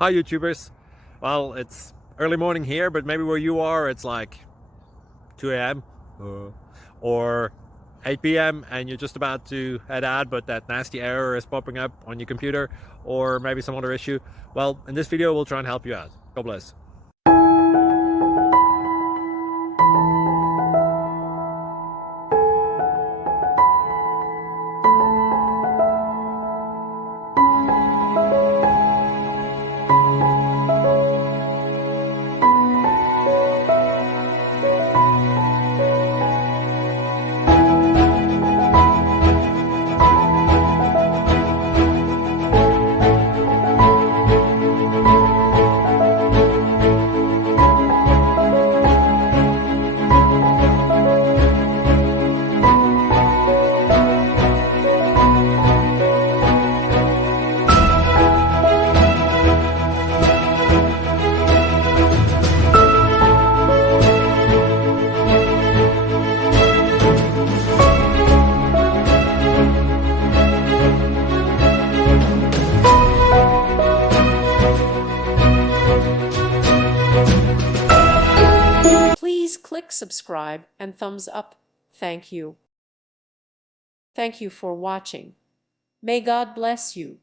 Hi YouTubers. Well, it's early morning here, but maybe where you are it's like 2 a.m. or 8 p.m. and you're just about to head out, but that nasty error is popping up on your computer, or maybe some other issue. Well, in this video we'll try and help you out. God bless. Please click subscribe and thumbs up. Thank you. Thank you for watching. May God bless you.